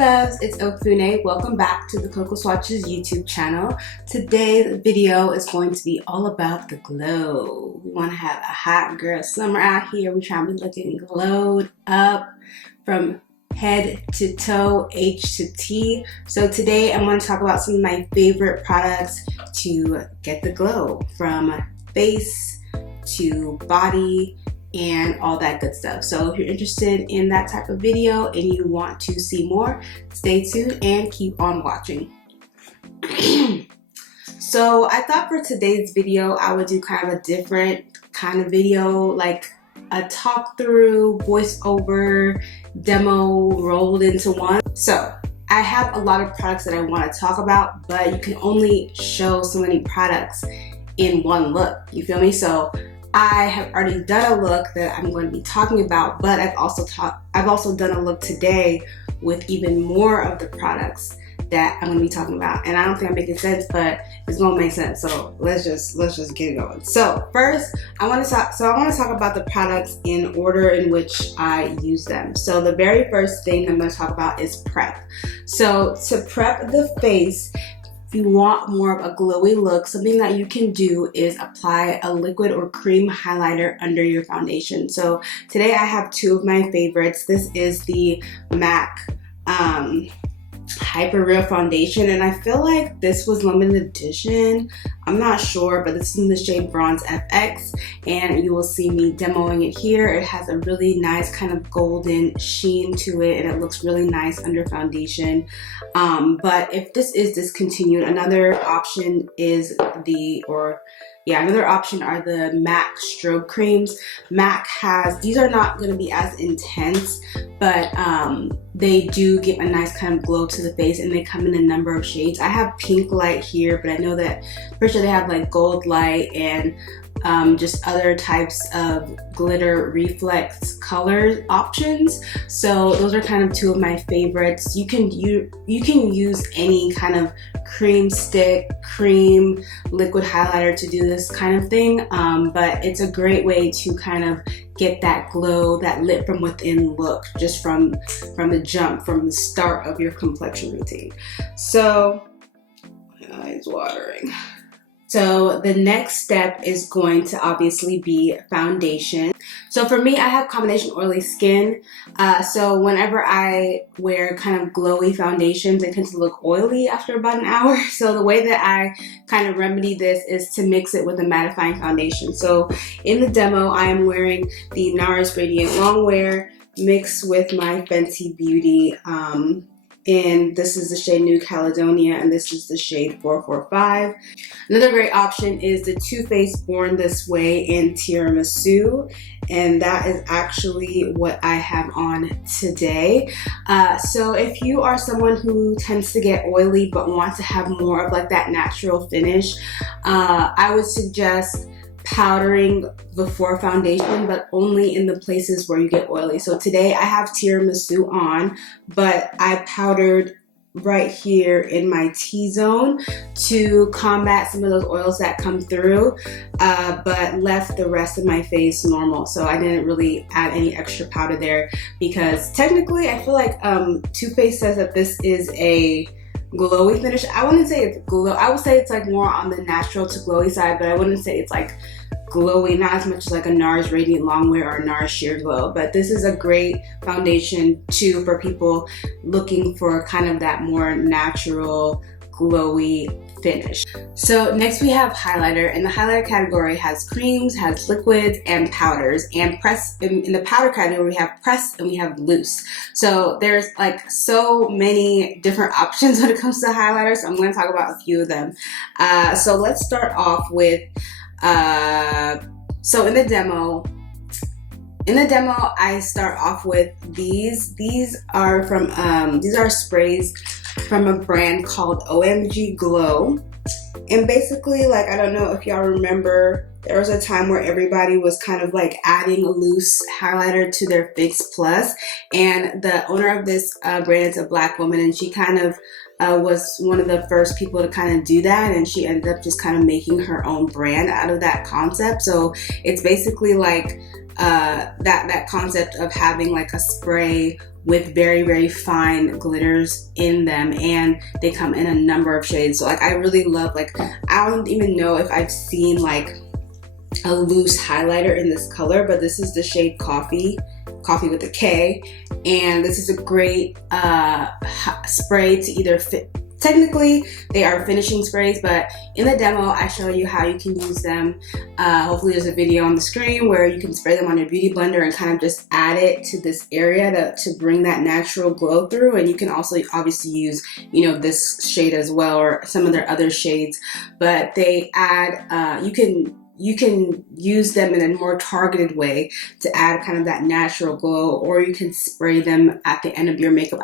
loves, it's Okfune. Welcome back to the Coco Swatches YouTube channel. Today's video is going to be all about the glow. We want to have a hot girl summer out here. We're trying to be looking glowed up from head to toe, H to T. So today I'm going to talk about some of my favorite products to get the glow, from face to body and all that good stuff. So if you're interested in that type of video and you want to see more, stay tuned and keep on watching. So I thought for today's video I would do kind of a different kind of video, like a talk through, voiceover, demo rolled into one. So I have a lot of products that I want to talk about, but you can only show so many products in one look, you feel me? So I have already done a look that I'm going to be talking about, but I've also done a look today with even more of the products that I'm going to be talking about. And I don't think I'm making sense, but it's going to make sense. So let's just get it going. So first, I want to talk about the products in order in which I use them. So the very first thing I'm going to talk about is prep. So to prep the face, if you want more of a glowy look, something that you can do is apply a liquid or cream highlighter under your foundation. So today I have two of my favorites. This is the MAC Hyperreal Foundation, and I feel like this was limited edition. I'm not sure, but this is in the shade Bronze FX, and you will see me demoing it here. It has a really nice kind of golden sheen to it, and it looks really nice under foundation. But if this is discontinued, another option is another option are the MAC strobe creams. MAC these are not going to be as intense, but they do give a nice kind of glow to the face, and they come in a number of shades. I have pink light here, but I know that pretty sure they have like gold light and just other types of glitter reflex color options. So those are kind of two of my favorites. You can use any kind of cream stick, cream liquid highlighter to do this kind of thing, but it's a great way to kind of get that glow, that lit from within look, just from the jump, from the start of your complexion routine. So my eyes watering. So the next step is going to obviously be foundation. So for me, I have combination oily skin. So whenever I wear kind of glowy foundations, they tend to look oily after about an hour. So the way that I kind of remedy this is to mix it with a mattifying foundation. So in the demo, I am wearing the NARS Radiant Longwear mixed with my Fenty Beauty, and this is the shade New Caledonia, and this is the shade 445. Another great option is the Too Faced Born This Way in Tiramisu, and that is actually what I have on today. So if you are someone who tends to get oily but wants to have more of like that natural finish, I would suggest powdering before foundation, but only in the places where you get oily. So today I have tiramisu on, but I powdered right here in my T-zone to combat some of those oils that come through, but left the rest of my face normal. So I didn't really add any extra powder there, because technically I feel like Too Faced says that this is a glowy finish. I wouldn't say it's glow. I would say it's like more on the natural to glowy side, but I wouldn't say it's like glowy, not as much as like a NARS Radiant Longwear or a NARS Sheer Glow. But this is a great foundation too for people looking for kind of that more natural glowy finish. So next we have highlighter, and the highlighter category has creams, has liquids, and powders. And in the powder category we have pressed and we have loose. So there's like so many different options when it comes to highlighters, so I'm going to talk about a few of them. So let's start off with so in the demo I start off with these. These are sprays from a brand called OMG Glow. And basically, like, I don't know if y'all remember, there was a time where everybody was kind of like adding a loose highlighter to their Fix Plus, and the owner of this brand is a Black woman, and she kind of was one of the first people to kind of do that, and she ended up just kind of making her own brand out of that concept. So it's basically like that concept of having like a spray with very, very fine glitters in them, and they come in a number of shades. So like I really love, like I don't even know if I've seen like a loose highlighter in this color, but this is the shade Coffee with a K, and this is a great spray to either fit. Technically, they are finishing sprays, but in the demo, I show you how you can use them. Hopefully there's a video on the screen where you can spray them on your beauty blender and kind of just add it to this area to bring that natural glow through. And you can also obviously use, you know, this shade as well, or some of their other shades, but they add, you can use them in a more targeted way to add kind of that natural glow, or you can spray them at the end of your makeup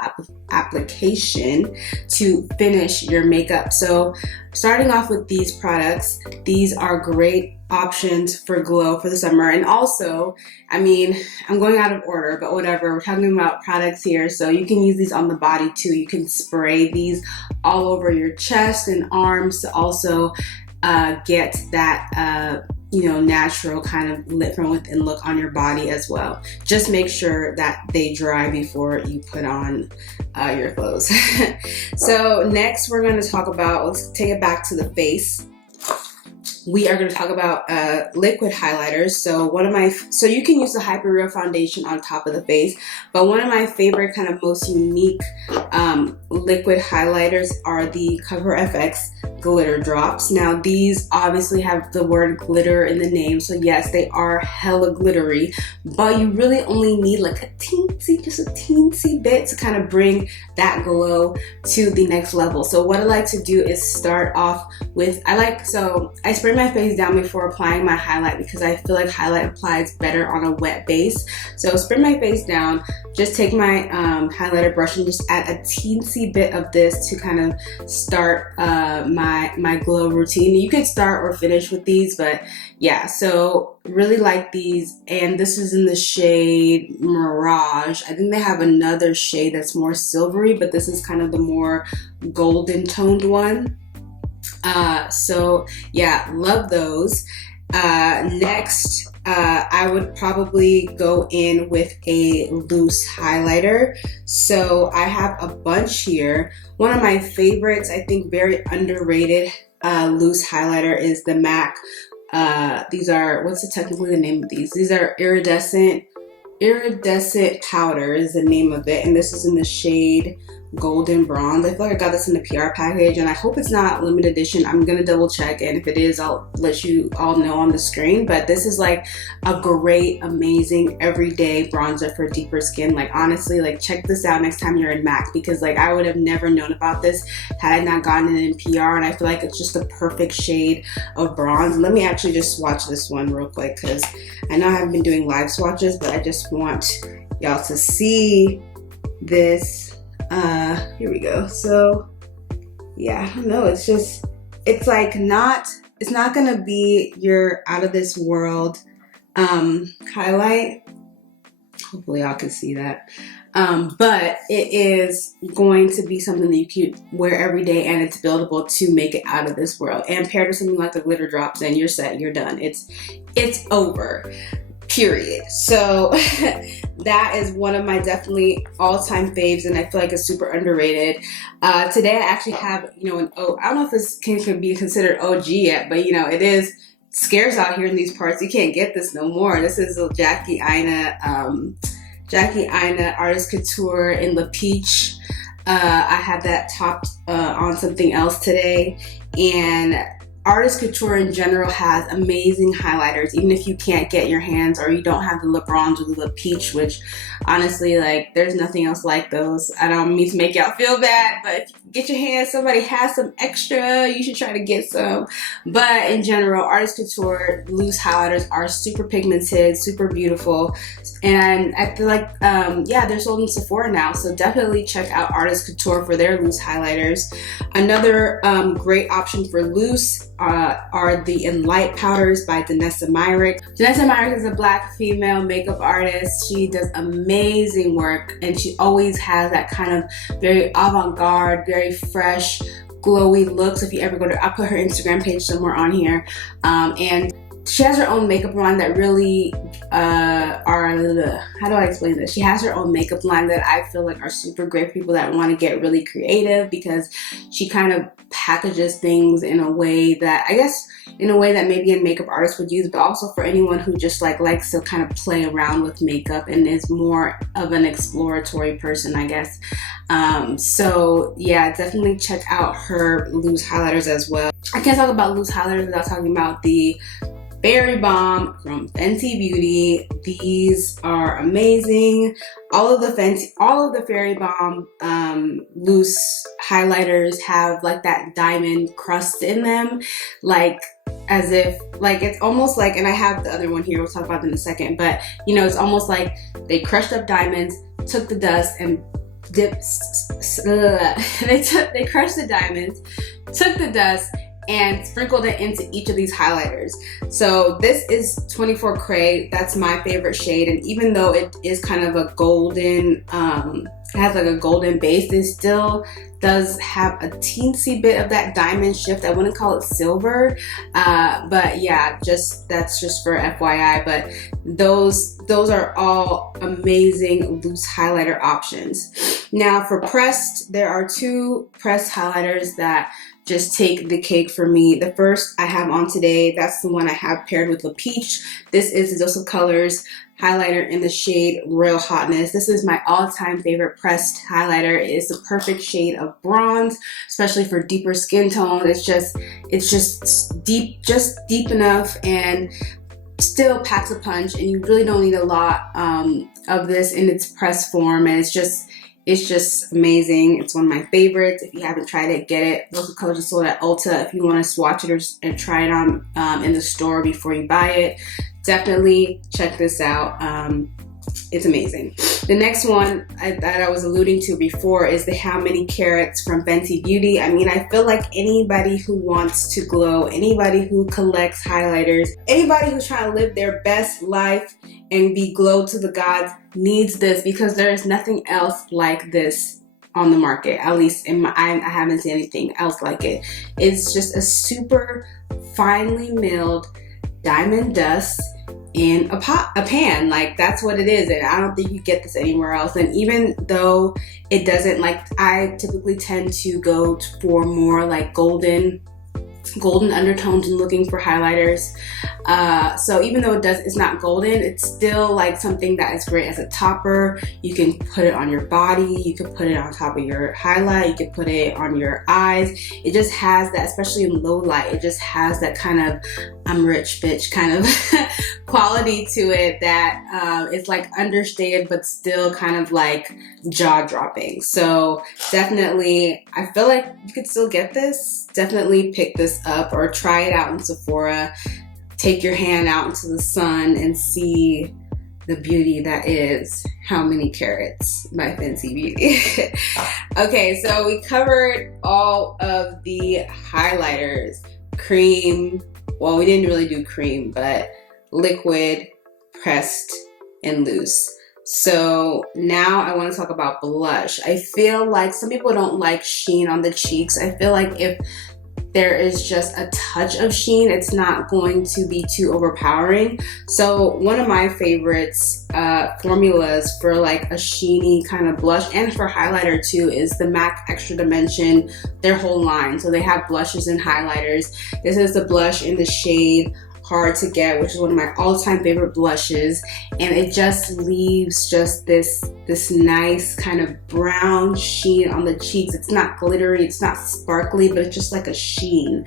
application to finish your makeup. So starting off with these products, these are great options for glow for the summer. And also, I mean, I'm going out of order, but whatever, we're talking about products here, so you can use these on the body too. You can spray these all over your chest and arms to also get that you know, natural kind of lit from within look on your body as well. Just make sure that they dry before you put on your clothes. So next we're going to talk about, let's take it back to the face. We are going to talk about liquid highlighters. So you can use the Hyperreal Foundation on top of the face, but one of my favorite kind of most unique liquid highlighters are the CoverFX glitter drops. Now these obviously have the word glitter in the name, so yes, they are hella glittery, but you really only need like just a teensy bit to kind of bring that glow to the next level. So what I like to do is start off with, I spray my face down before applying my highlight because I feel like highlight applies better on a wet base. So spray my face down, just take my highlighter brush and just add a teensy bit of this to kind of start my glow routine. You could start or finish with these, but yeah, so really like these. And this is in the shade Mirage. I think they have another shade that's more silvery, but this is kind of the more golden toned one. So yeah, love those. Next, I would probably go in with a loose highlighter. So I have a bunch here. One of my favorites, I think very underrated loose highlighter is the MAC. These are, what's technically the name of these? These are iridescent powder is the name of it, and this is in the shade Golden Bronze. I feel like I got this in the PR package, and I hope it's not limited edition. I'm gonna double check, and if it is, I'll let you all know on the screen. But this is like a great, amazing everyday bronzer for deeper skin. Like honestly, like check this out next time you're in MAC, because like I would have never known about this had I not gotten it in PR, and I feel like it's just the perfect shade of bronze. Let me actually just swatch this one real quick, because I know I haven't been doing live swatches, but I just want y'all to see this. Here we go. So yeah, I don't know, it's like it's not gonna be your out of this world highlight. Hopefully y'all can see that. But it is going to be something that you can wear every day, and it's buildable to make it out of this world. And paired with something like the glitter drops, then you're set, you're done. It's over. Period. So that is one of my definitely all-time faves, and I feel like it's super underrated. Today I actually have, you know, I don't know if this can be considered OG yet, but you know, it is scarce out here in these parts. You can't get this no more. This is a Jackie Aina Artist Couture in the peach. I had that topped on something else today, and Artist Couture in general has amazing highlighters, even if you can't get your hands or you don't have the lip bronze or the lip peach, which honestly, like, there's nothing else like those. I don't mean to make y'all feel bad, but if you get your hands, somebody has some extra, you should try to get some. But in general, Artist Couture loose highlighters are super pigmented, super beautiful, and I feel like, yeah, they're sold in Sephora now, so definitely check out Artist Couture for their loose highlighters. Another great option for loose are the In Light powders by Danessa Myrick. Danessa Myrick is a Black female makeup artist. She does amazing work, and she always has that kind of very avant-garde, very fresh, glowy looks. If you ever go to, I'll put her Instagram page somewhere on here. And she has her own makeup line that really how do I explain this? She has her own makeup line that I feel like are super great for people that want to get really creative, because she kind of packages things in a way that, I guess, in a way that maybe a makeup artist would use, but also for anyone who just like likes to kind of play around with makeup and is more of an exploratory person, I guess. So yeah, definitely check out her loose highlighters as well. I can't talk about loose highlighters without talking about the Fairy Bomb from Fenty Beauty. These are amazing. All of the Fairy Bomb loose highlighters have like that diamond crust in them, like as if, like, it's almost like, and I have the other one here, we'll talk about them in a second, but you know, it's almost like they crushed up diamonds, took the dust and they crushed the diamonds, took the dust and sprinkled it into each of these highlighters. So this is 24 Cray. That's my favorite shade, and even though it is kind of a golden, it has like a golden base, it still does have a teensy bit of that diamond shift. I wouldn't call it silver, but yeah, that's just for FYI. But those are all amazing loose highlighter options. Now for pressed, there are two pressed highlighters that just take the cake for me. The first I have on today, that's the one I have paired with the peach. This is the Dose of Colors highlighter in the shade Royal Hotness. This is my all-time favorite pressed highlighter. It is the perfect shade of bronze, especially for deeper skin tones. It's just deep enough and still packs a punch, and you really don't need a lot of this in its pressed form, and it's just amazing. It's one of my favorites. If you haven't tried it, get it. Dose of Colors is sold at Ulta. If you want to swatch it and try it on in the store before you buy it, definitely check this out. It's amazing. The next one that I was alluding to before is the How Many Carats from Fenty Beauty. I mean, I feel like anybody who wants to glow, anybody who collects highlighters, anybody who's trying to live their best life and be glowed to the gods needs this, because there is nothing else like this on the market. At least I haven't seen anything else like it. It's just a super finely milled diamond dust in a pan. Like, that's what it is, and I don't think you get this anywhere else. And even though it doesn't, like, I typically tend to go for more like golden undertones and looking for highlighters, so even though it's not golden, it's still like something that is great as a topper. You can put it on your body, you can put it on top of your highlight, you can put it on your eyes. It just has that, especially in low light, it just has that kind of I'm rich bitch kind of quality to it that is like understated but still kind of like jaw-dropping. So definitely, I feel like you could still get this. Definitely pick this up or try it out in Sephora. Take your hand out into the sun and see the beauty that is How Many Carats by Fenty Beauty. Okay, so we covered all of the highlighters. Cream, well, we didn't really do cream, but liquid, pressed, and loose. So now I want to talk about blush. I feel like some people don't like sheen on the cheeks. I feel like if there is just a touch of sheen, it's not going to be too overpowering. So one of my favorites formulas for like a sheeny kind of blush, and for highlighter too, is the MAC Extra Dimension, their whole line. So they have blushes and highlighters. This is the blush in the shade Hard to Get, which is one of my all-time favorite blushes, and it just leaves just this nice kind of brown sheen on the cheeks. It's not glittery, it's not sparkly, but it's just like a sheen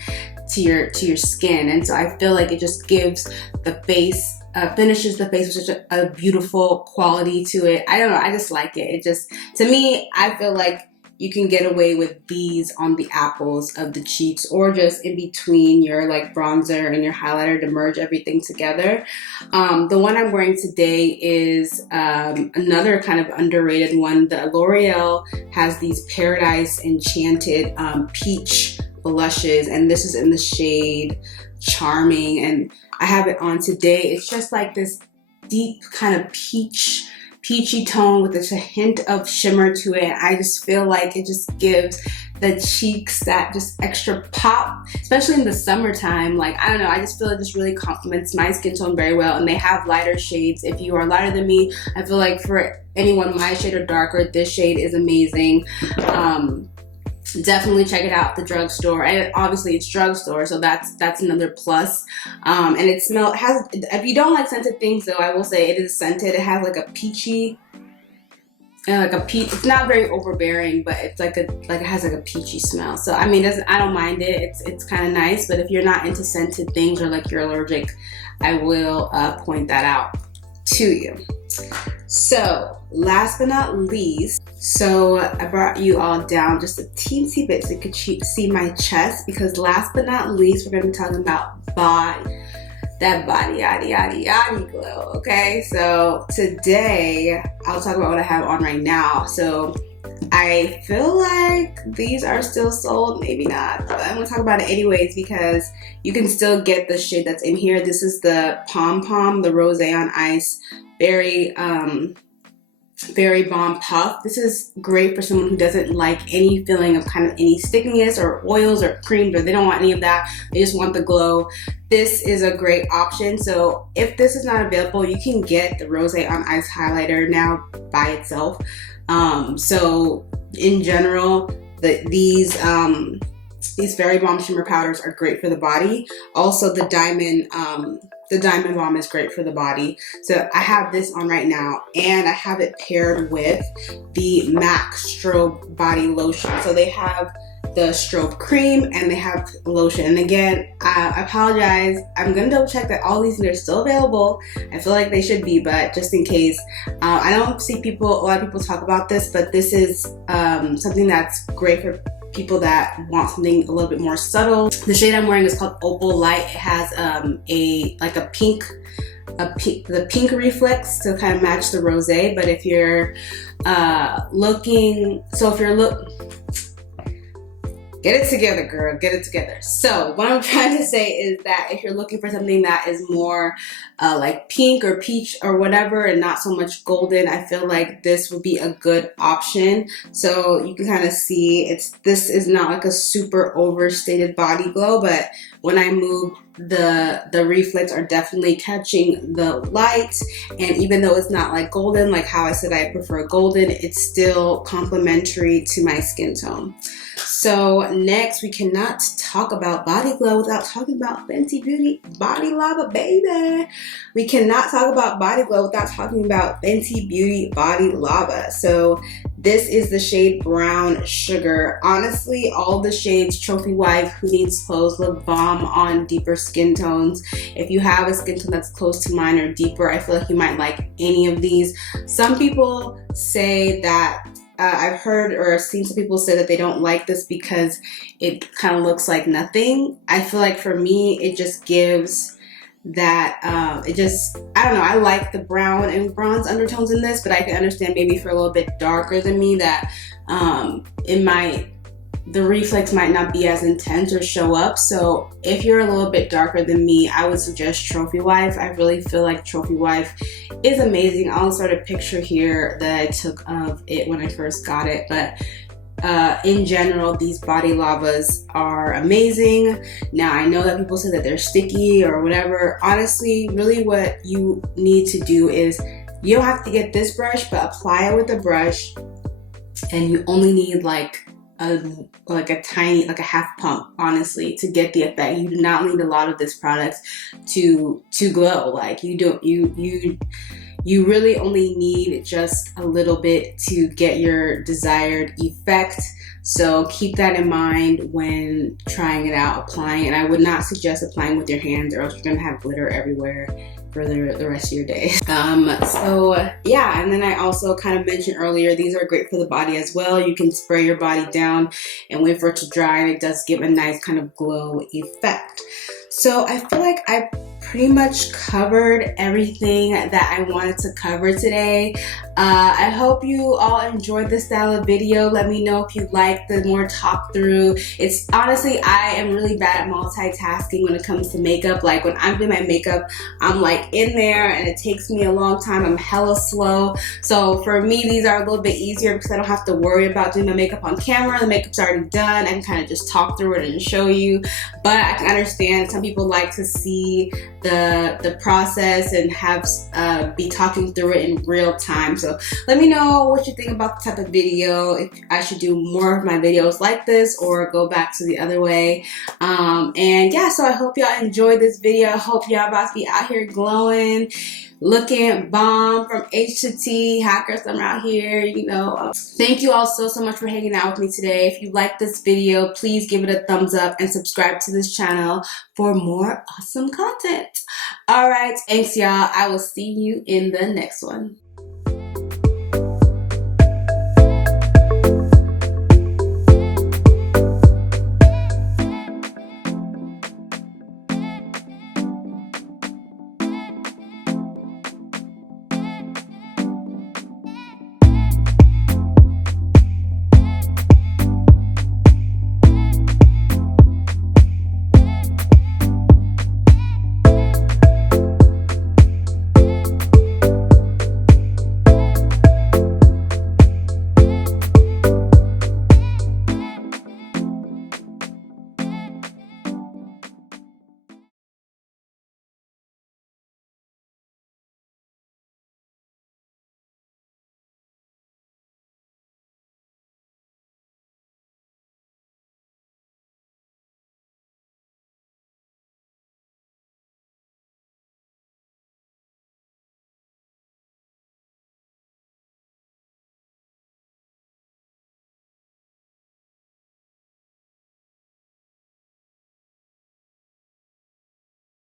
to your skin. And so I feel like it just gives the face, finishes the face with such a beautiful quality to it. I don't know, I just like it. It just, to me, I feel like you can get away with these on the apples of the cheeks, or just in between your like bronzer and your highlighter to merge everything together. The one I'm wearing today is another kind of underrated one. The L'Oreal has these Paradise Enchanted peach blushes, and this is in the shade Charming, and I have it on today. It's just like this deep kind of peachy tone with just a hint of shimmer to it. I just feel like it just gives the cheeks, that just extra pop, especially in the summertime. Like, I don't know, I just feel like this really complements my skin tone very well. And they have lighter shades. If you are lighter than me, I feel like for anyone my shade or darker, this shade is amazing. Definitely check it out at the drugstore, and obviously it's drugstore, so that's another plus. And it has, if you don't like scented things though, I will say it is scented. It has like a peachy, it's not very overbearing, but it's like it has like a peachy smell. So I mean, I don't mind it. It's kind of nice. But if you're not into scented things or like you're allergic, I will point that out to you. So last but not least, so I brought you all down just a teensy bit so you could see my chest, because last but not least, we're going to be talking about that body yaddy glow. Okay, so today I'll talk about what I have on right now. So I feel like these are still sold, maybe not, but I'm gonna talk about it anyways because you can still get the shade that's in here. This is the Pom Pom, the Rose on Ice, very bomb puff. This is great for someone who doesn't like any feeling of kind of any stickiness or oils or creams, or they don't want any of that. They just want the glow. This is a great option. So if this is not available, you can get the Rose on Ice highlighter now by itself. So in general, these Fairy Balm shimmer powders are great for the body. Also, the Diamond Balm is great for the body. So I have this on right now, and I have it paired with the MAC Strobe Body Lotion. So they have the strobe cream and they have lotion. And again, I apologize, I'm gonna double check that all these things are still available. I feel like they should be, but just in case, I don't see a lot of people talk about this, but this is something that's great for people that want something a little bit more subtle. The shade I'm wearing is called Opal Light. It has the pink reflex to kind of match the rose. But if you're get it together, girl, get it together. So what I'm trying to say is that if you're looking for something that is more like pink or peach or whatever and not so much golden, I feel like this would be a good option. So you can kind of see this is not like a super overstated body glow, but when I move, the reflex are definitely catching the light. And even though it's not like golden, like how I said I prefer golden, it's still complementary to my skin tone. So next, we cannot talk about body glow without talking about Fenty Beauty Body Lava, baby. We cannot talk about body glow without talking about Fenty Beauty Body Lava. So this is the shade Brown Sugar. Honestly, all the shades Trophy Wife, Who Needs Clothes look bomb on deeper skin tones. If you have a skin tone that's close to mine or deeper, I feel like you might like any of these. Some people say that I've heard or seen some people say that they don't like this because it kind of looks like nothing. I feel like for me, it just gives that, I don't know, I like the brown and bronze undertones in this, but I can understand maybe for a little bit darker than me that the reflex might not be as intense or show up. So if you're a little bit darker than me, I would suggest Trophy Wife. I really feel like Trophy Wife is amazing. I'll insert a picture here that I took of it when I first got it. But in general, these body lavas are amazing. Now, I know that people say that they're sticky or whatever. Honestly, really what you need to do is you don't have to get this brush, but apply it with a brush, and you only need like a tiny, like a half pump, honestly, to get the effect. You do not need a lot of this product to glow. Like you really only need just a little bit to get your desired effect. So keep that in mind when trying it out, applying it. I would not suggest applying with your hands, or else you're gonna have glitter everywhere for the rest of your day. So yeah, and then I also kind of mentioned earlier, these are great for the body as well. You can spray your body down and wait for it to dry, and it does give a nice kind of glow effect. So I feel like I pretty much covered everything that I wanted to cover today. I hope you all enjoyed this style of video. Let me know if you like the more talk through. It's honestly, I am really bad at multitasking when it comes to makeup. Like when I'm doing my makeup, I'm like in there and it takes me a long time. I'm hella slow. So for me, these are a little bit easier because I don't have to worry about doing my makeup on camera. The makeup's already done. I can kind of just talk through it and show you. But I can understand some people like to see the process and have be talking through it in real time. So let me know what you think about the type of video, if I should do more of my videos like this or go back to the other way. And yeah, so I hope y'all enjoyed this video. I hope y'all about to be out here glowing, looking bomb from H to T. Hackers, I'm out here, you know. Thank you all so much for hanging out with me today. If you like this video, please give it a thumbs up and subscribe to this channel for more awesome content. All right, thanks y'all. I will see you in the next one.